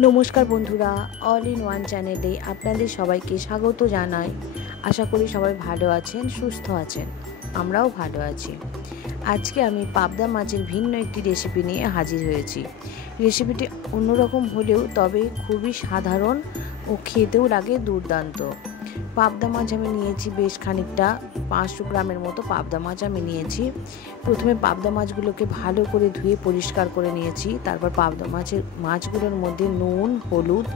নমস্কার বন্ধুরা, all in one চ্যানেলে আপনাদের সবাইকে স্বাগত জানাই। আশা করি সবাই ভালো আছেন, সুস্থ আছেন। আমরাও ভালো আছি। আজকে আমি পাবদা মাছের ভিন্ন একটি রেসিপি নিয়ে হাজির হয়েছি। রেসিপিটি অন্যরকম হলেও তবে খুবই সাধারণ ও খেতেও লাগে দুর্দান্ত। পাবদা মাছ আমি নিয়েছি বেশ খানিকটা, 500 গ্রামের মতো পাবদা মাছ আমি নিয়েছি। প্রথমে পাবদা মাছগুলোকে ভালো করে ধুয়ে পরিষ্কার করে নিয়েছি। তারপর পাবদা মাছগুলোর মধ্যে নুন, হলুদ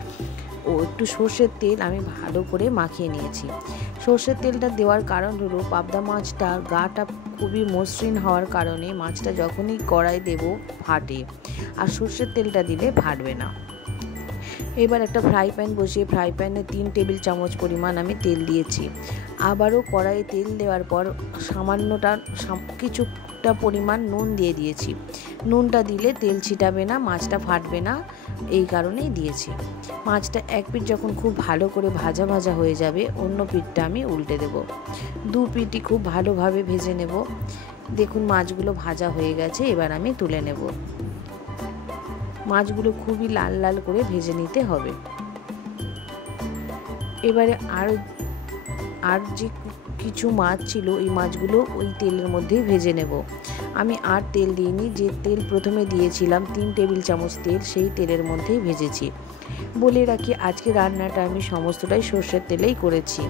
ও একটু সর্ষের তেল আমি ভালো করে মাখিয়ে নিয়েছি। সর্ষের তেলটা দেওয়ার কারণ হলো পাবদা মাছটার গাটা খুবই মসৃণ হওয়ার কারণে মাছটা যখনই কড়াই দেব ফাটে, আর সর্ষের তেলটা দিলে ফাটবে না। এবার একটা ফ্রাই প্যান বসিয়ে ফ্রাই প্যানে 3 টেবিল চামচ পরিমাণ আমি তেল দিয়েছি। আবারও কড়াইয়ে তেল দেওয়ার পর কিছুটা পরিমাণ নুন দিয়ে দিয়েছি। নুনটা দিলে তেল ছিটাবে না, মাছটা ফাটবে না, এই কারণেই দিয়েছি। মাছটা এক পিঠ যখন খুব ভালো করে ভাজা ভাজা হয়ে যাবে, অন্য পিঠটা আমি উল্টে দেব। দু পিঠই খুব ভালোভাবে ভেজে নেব। দেখুন মাছগুলো ভাজা হয়ে গেছে, এবার আমি তুলে নেব। মাছগুলো খুবই লাল লাল করে ভেজে নিতে হবে। এবারে আর যে কিছু মাছ ছিল, এই মাছগুলো ওই তেলের মধ্যেই ভেজে নেব। আমি আর তেল দিইনি, যে তেল প্রথমে দিয়েছিলাম 3 টেবিল চামচ তেল, সেই তেলের মধ্যেই ভেজেছি। বলে রাখি, আজকে রান্নাটা আমি সমস্তটাই সর্ষের তেলেই করেছি।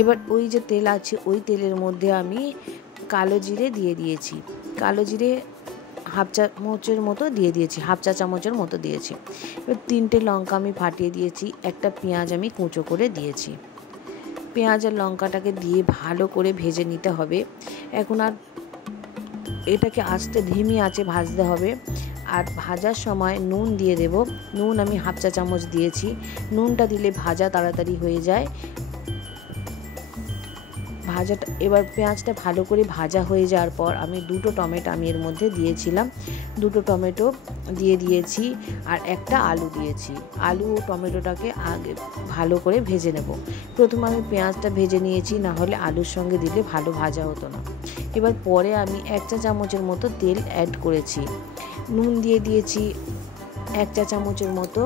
এবার ওই যে তেল আছে, ওই তেলের মধ্যে আমি কালো জিরে দিয়ে দিয়েছি। কালো জিরে হাফ চা চামচের মতো দিয়েছি। এবার 3টে লঙ্কা আমি ফাটিয়ে দিয়েছি। একটা পেঁয়াজ আমি কুচো করে দিয়েছি। পেঁয়াজ আর লঙ্কাটাকে দিয়ে ভালো করে ভেজে নিতে হবে। এখন আর এটাকে আস্তে ধিমি আঁচে ভাজতে হবে। আর ভাজার সময় নুন দিয়ে দেব। নুন আমি হাফ চা চামচ দিয়েছি। নুনটা দিলে ভাজা তাড়াতাড়ি হয়ে যায়। এবার পেঁয়াজটা ভালো করে ভাজা হয়ে যাওয়ার পর আমি 2টো টমেটো আমি এর মধ্যে দিয়েছিলাম। 2টো টমেটো দিয়ে দিয়েছি আর একটা আলু দিয়েছি। আলু ও টমেটোটাকে আগে ভালো করে ভেজে নেব। প্রথমে আমি পেঁয়াজটা ভেজে নিয়েছি, না হলে আলুর সঙ্গে দিলে ভালো ভাজা হতো না। এবার পরে আমি 1 চা চামচের মতো তেল অ্যাড করেছি। নুন দিয়ে দিয়েছি 1 চা চামচের মতো,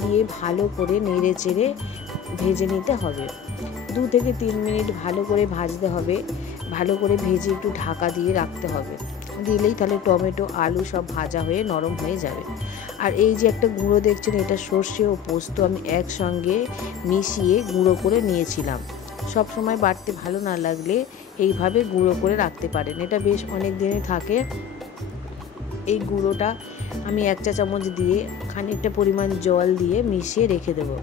দিয়ে ভালো করে নেড়ে চেড়ে ভেজে নিতে হবে। 2 থেকে 3 মিনিট ভালো করে ভাজতে হবে। ভালো করে ভেজে একটু ঢাকা দিয়ে রাখতে হবে। দিলেই তাহলে টমেটো আলু সব ভাজা হয়ে নরম হয়ে যাবে। আর এই যে একটা গুঁড়ো দেখছেন, এটা সর্ষে ও পোস্ত আমি একসঙ্গে মিশিয়ে গুঁড়ো করে নিয়েছিলাম। সব সময় বাটতে ভালো না লাগলে এইভাবে গুঁড়ো করে রাখতে পারেন, এটা বেশ অনেক দিনই থাকে। এই গুঁড়োটা আমি 1 চা চামচ দিয়ে খানিকটা পরিমাণ জল দিয়ে মিশিয়ে রেখে দেবো।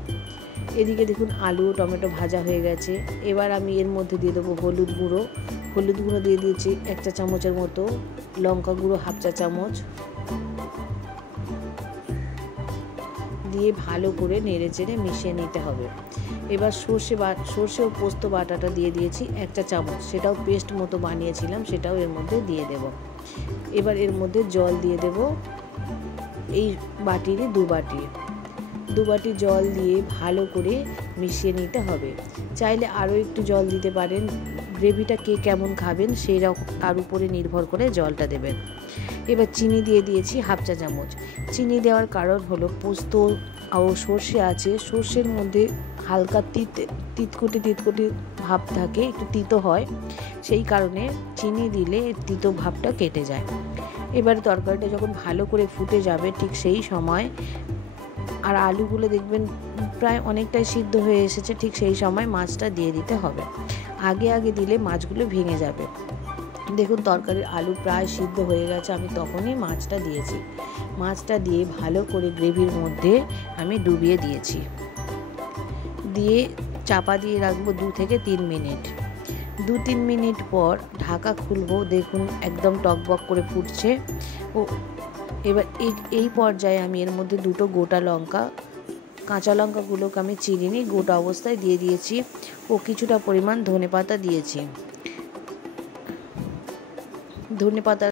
এদিকে দেখুন আলু ও টমেটো ভাজা হয়ে গেছে। এবার আমি এর মধ্যে দিয়ে দেবো হলুদ গুঁড়ো দিয়ে দিয়েছি 1 চা চামচের মতো, লঙ্কা গুঁড়ো হাফ চা চামচ দিয়ে ভালো করে নেড়ে চেড়ে মিশিয়ে নিতে হবে। এবার সর্ষে ও পোস্ত বাটাটা দিয়ে দিয়েছি 1 চা চামচ, সেটাও পেস্ট মতো বানিয়েছিলাম, সেটাও এর মধ্যে দিয়ে দেব। এবার এর মধ্যে জল দিয়ে দেব, এই বাটিরই 2 বাটি জল দিয়ে ভালো করে মিশিয়ে নিতে হবে। চাইলে আরও একটু জল দিতে পারেন। গ্রেভিটা কে কেমন খাবেন সেই রকম তার উপরে নির্ভর করে জলটা দেবেন। এবার চিনি দিয়ে দিয়েছি হাফ চা চামচ। চিনি দেওয়ার কারণ হলো পোস্ত ও সর্ষে আছে, সর্ষের মধ্যে হালকা তিতকুটি ভাব থাকে, একটু তিতো হয়, সেই কারণে চিনি দিলে তিতো ভাবটা কেটে যায়। এবার তরকারিটা যখন ভালো করে ফুটে যাবে, ঠিক সেই সময় আর আলুগুলো দেখবেন প্রায় অনেকটাই সিদ্ধ হয়ে এসেছে, ঠিক সেই সময় মাছটা দিয়ে দিতে হবে। আগে দিলে মাছগুলো ভেঙে যাবে। দেখুন তরকারির আলু প্রায় সিদ্ধ হয়ে গেছে, আমি তখনই মাছটা দিয়েছি। মাছটা দিয়ে ভালো করে গ্রেভির মধ্যে আমি ডুবিয়ে দিয়েছি। দিয়ে চাপা দিয়ে রাখবো 2 থেকে 3 মিনিট। 2-3 মিনিট পর ঢাকা খুলবো। দেখুন একদম টকবক করে ফুটছে। ও এবার এই পর্যায়ে আমি এর মধ্যে 2টো গোটা লঙ্কা, কাঁচা লঙ্কাগুলোকে আমি চিরিনি, গোটা অবস্থায় দিয়ে দিয়েছি ও কিছুটা পরিমাণ ধনেপাতা দিয়েছি। ধনেপাতা